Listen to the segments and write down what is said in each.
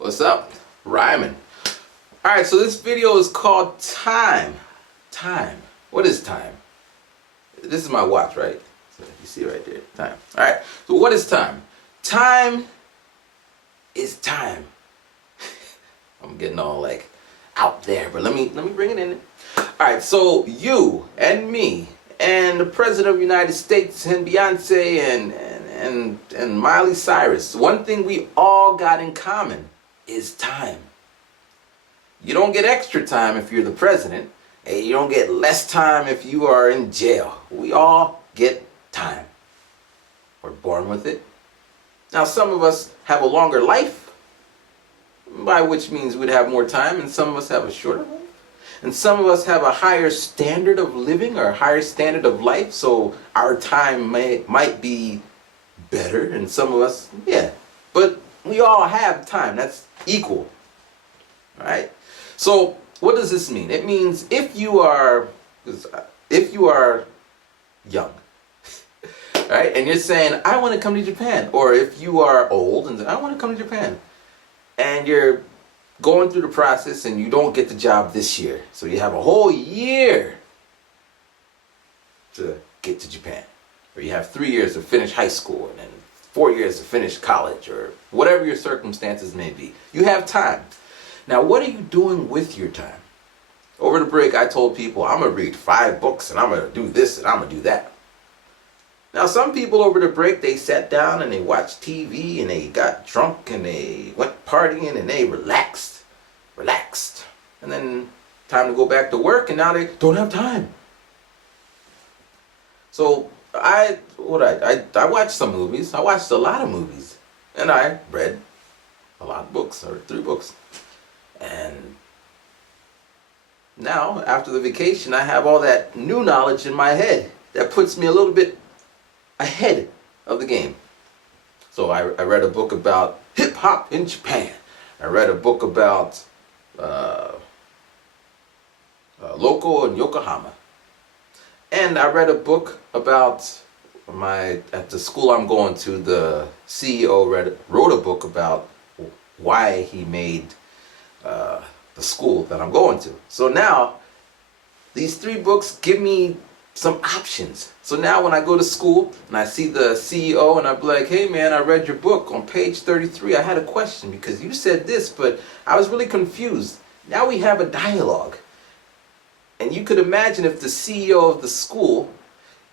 What's up? Rhyming. Alright, so this video is called Time. Time. What is time? This is my watch, right? So you see right there. Time. Alright, so what is time? Time is time. I'm getting all like out there, but let me bring it in. Alright, so you and me and the President of the United States and Beyonce and Miley Cyrus, one thing we all got in common is time. You don't get extra time if you're the president, and you don't get less time if you are in jail. We all get time. We're born with it. Now, some of us have a longer life, by which means we'd have more time, and some of us have a shorter life. And some of us have a higher standard of living or a higher standard of life, so our time might be better, and some of us, yeah. But we all have time. That's equal. Right? So what does this mean? It means if you are young, right, and you're saying, I want to come to Japan, or if you are old and I want to come to Japan, and you're going through the process and you don't get the job this year, so you have a whole year to get to Japan, or you have 3 years to finish high school and then 4 years to finish college, or whatever your circumstances may be. You have time. Now, what are you doing with your time? Over the break, I told people, I'm going to read 5 books, and I'm going to do this, and I'm going to do that. Now, some people over the break, they sat down, and they watched TV, and they got drunk, and they went partying, and they relaxed. And then, time to go back to work, and now they don't have time. So, I watched some movies. I watched a lot of movies. And I read a lot of books. I read 3 books. And now, after the vacation, I have all that new knowledge in my head that puts me a little bit ahead of the game. So I read a book about hip-hop in Japan. I read a book about local in Yokohama. And I read a book about at the school I'm going to, the CEO wrote a book about why he made the school that I'm going to. So now, these 3 books give me some options. So now when I go to school and I see the CEO and I'm like, hey man, I read your book on page 33. I had a question because you said this, but I was really confused. Now we have a dialogue. And you could imagine if the CEO of the school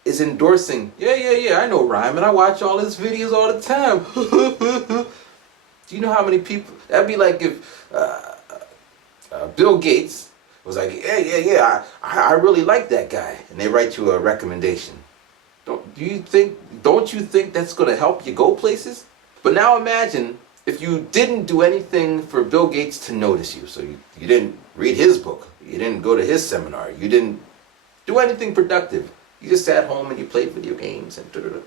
is endorsing, yeah, I know Rhyme, and I watch all his videos all the time. Do you know how many people, that'd be like if Bill Gates was like, yeah, I really like that guy, and they write you a recommendation. Don't you think that's going to help you go places? But now imagine if you didn't do anything for Bill Gates to notice you. So you didn't read his book, you didn't go to his seminar, you didn't do anything productive. You just sat home and you played video games and da-da-da.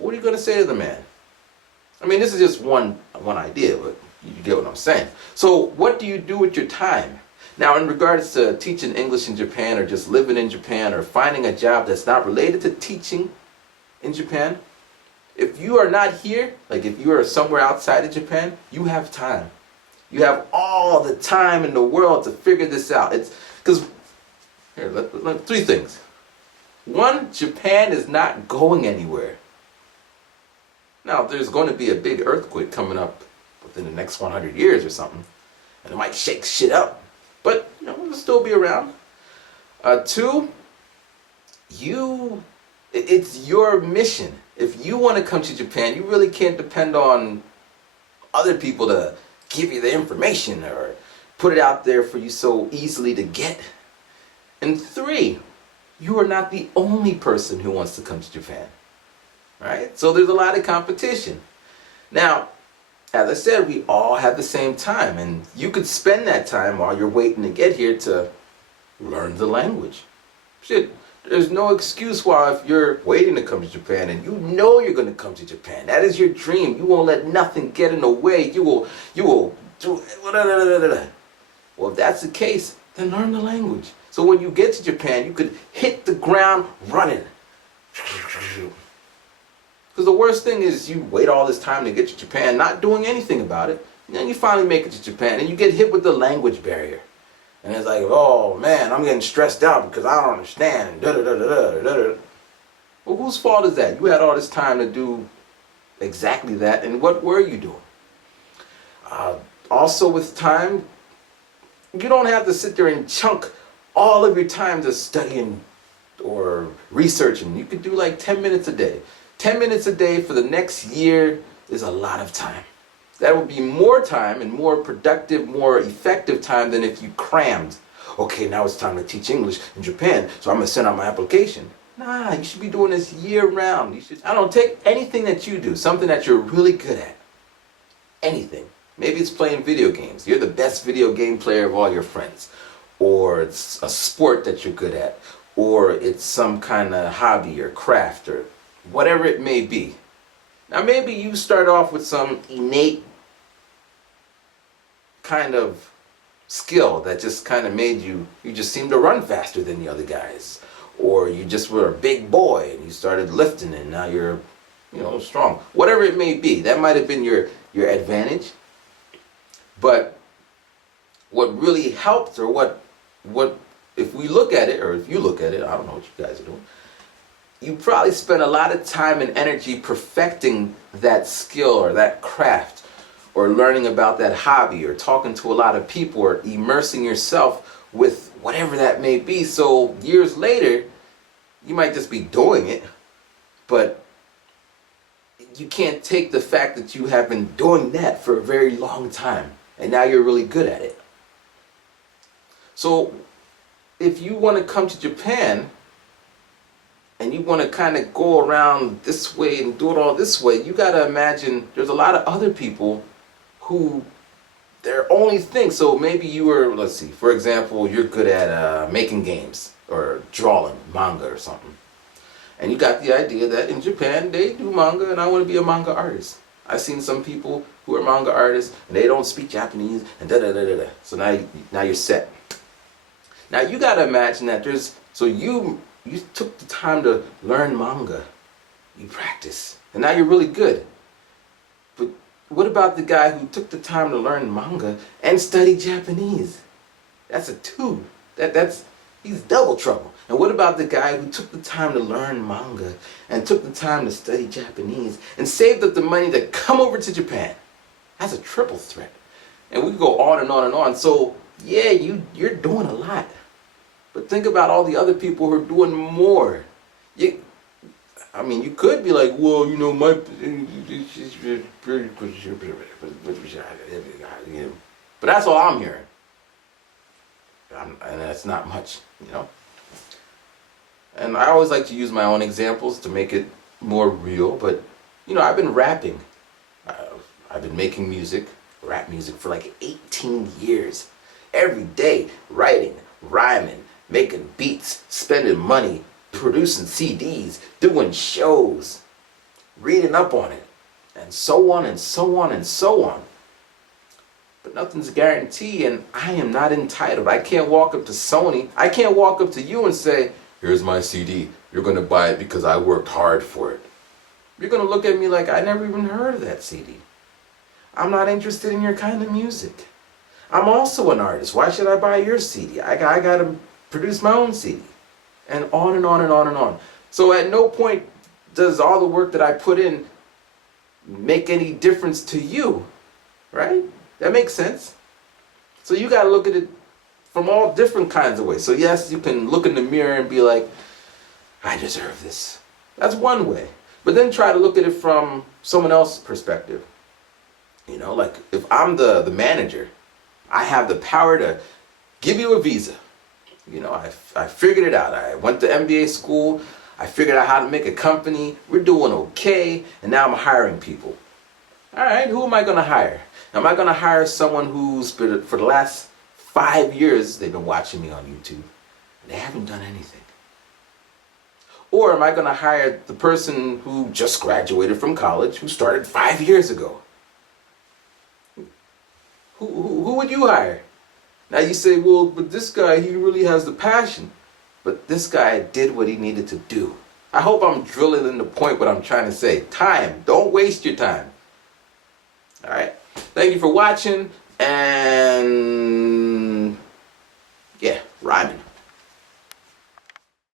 What are you going to say to the man? I mean, this is just one idea, but you get what I'm saying. So what do you do with your time? Now, in regards to teaching English in Japan, or just living in Japan, or finding a job that's not related to teaching in Japan, if you are not here, like if you are somewhere outside of Japan, you have time. You have all the time in the world to figure this out. It's because, here, 3 things. 1, Japan is not going anywhere. Now, there's going to be a big earthquake coming up within the next 100 years or something, and it might shake shit up, but it'll still be around. 2, it's your mission. If you want to come to Japan, you really can't depend on other people to give you the information or put it out there for you so easily to get. And 3, you are not the only person who wants to come to Japan. Right? So there's a lot of competition. Now, as I said, we all have the same time, and you could spend that time while you're waiting to get here to learn the language. Shit, there's no excuse why if you're waiting to come to Japan and you know you're going to come to Japan. That is your dream. You won't let nothing get in the way. You will do. Well, if that's the case, then learn the language. So when you get to Japan, you could hit the ground running. Because the worst thing is you wait all this time to get to Japan, not doing anything about it, And then you finally make it to Japan and you get hit with the language barrier. And it's like, oh man, I'm getting stressed out because I don't understand. And da-da-da-da-da-da-da. Well, whose fault is that? You had all this time to do exactly that, and what were you doing? Also with time, you don't have to sit there and chunk all of your time to studying or researching. You could do like 10 minutes a day. 10 minutes a day for the next year is a lot of time. That would be more time and more productive, more effective time than if you crammed. Okay, now it's time to teach English in Japan, so I'm gonna send out my application. Nah, you should be doing this year round. You should, I don't know, take anything that you do, something that you're really good at. Anything. Maybe it's playing video games. You're the best video game player of all your friends. Or it's a sport that you're good at. Or it's some kind of hobby or craft or whatever it may be. Now maybe you start off with some innate kind of skill that just kind of made you just seem to run faster than the other guys. Or you just were a big boy and you started lifting and now you're, strong. Whatever it may be, that might have been your advantage. But what really helped, or what if we look at it, or if you look at it, I don't know what you guys are doing, you probably spent a lot of time and energy perfecting that skill or that craft, or learning about that hobby, or talking to a lot of people, or immersing yourself with whatever that may be. So years later, you might just be doing it, but you can't take the fact that you have been doing that for a very long time, and now you're really good at it. So if you want to come to Japan, and you want to kind of go around this way and do it all this way, you got to imagine there's a lot of other people who their only thing, so maybe you were, let's see, for example, you're good at making games or drawing manga or something. And you got the idea that in Japan they do manga and I want to be a manga artist. I've seen some people who are manga artists and they don't speak Japanese and da-da-da-da-da. So now you're set. Now you got to imagine that you took the time to learn manga. You practice. And now you're really good. But what about the guy who took the time to learn manga and study Japanese? That's a two. He's double trouble. And what about the guy who took the time to learn manga and took the time to study Japanese and saved up the money to come over to Japan? That's a triple threat. And we go on and on and on. So yeah, you're doing a lot. But think about all the other people who are doing more. You could be like, well, but that's all I'm hearing. And that's not much, And I always like to use my own examples to make it more real. But, I've been rapping. I've been making music, rap music, for like 18 years. Every day, writing, rhyming, making beats, spending money, producing CDs, doing shows, reading up on it, and so on and so on and so on. But nothing's guaranteed, and I am not entitled. I can't walk up to Sony. I can't walk up to you and say, here's my CD. You're going to buy it because I worked hard for it. You're going to look at me like I never even heard of that CD. I'm not interested in your kind of music. I'm also an artist. Why should I buy your CD? I got to produce my own CD. And on and on and on and on. So at no point does all the work that I put in make any difference to you. Right? That makes sense. So you got to look at it from all different kinds of ways. So yes, you can look in the mirror and be like, I deserve this. That's one way. But then try to look at it from someone else's perspective. Like if I'm the manager, I have the power to give you a visa. I figured it out. I went to MBA school. I figured out how to make a company. We're doing okay. And now I'm hiring people. All right, who am I going to hire? Am I going to hire someone who's, for the last 5 years, they've been watching me on YouTube, and they haven't done anything? Or am I going to hire the person who just graduated from college, who started 5 years ago? Who would you hire? Now you say, well, but this guy, he really has the passion. But this guy did what he needed to do. I hope I'm drilling in the point what I'm trying to say. Time. Don't waste your time. All right? Thank you for watching, and yeah, rhyming.